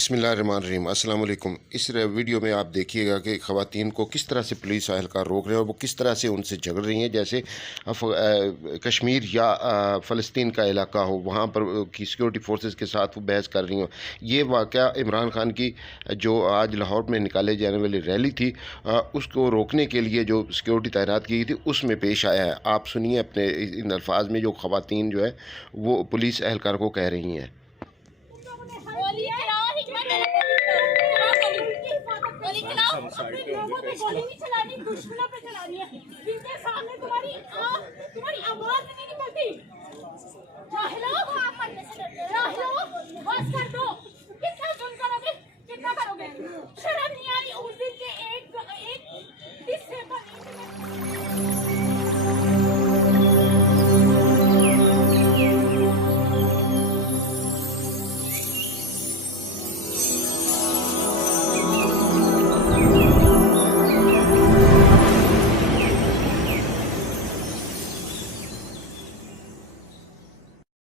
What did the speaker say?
बिस्मिल्लाहिर्रहमानिर्रहीम अस्सलाम वालेकुम। इस वीडियो में आप देखिएगा कि ख़वातीन को किस तरह से पुलिस एहलकार रोक रहे हैं और वो किस तरह से उनसे झगड़ रही हैं। जैसे कश्मीर या फ़लस्तीन का इलाका हो, वहाँ पर की सिक्योरिटी फोर्सेस के साथ वो बहस कर रही हों। ये वाक़या इमरान खान की जो आज लाहौर में निकाले जाने वाली रैली थी, उसको रोकने के लिए जो सिक्योरिटी तैनात की गई थी, उसमें पेश आया है। आप सुनिए अपने इन अल्फाज में जो ख़वातीन जो है वो पुलिस एहलकार को कह रही हैं। अपने लोगों पे गोली नहीं चलानी, दुश्मनों पे चलानी है। जिनके सामने तुम्हारी आवाज नहीं निकलती,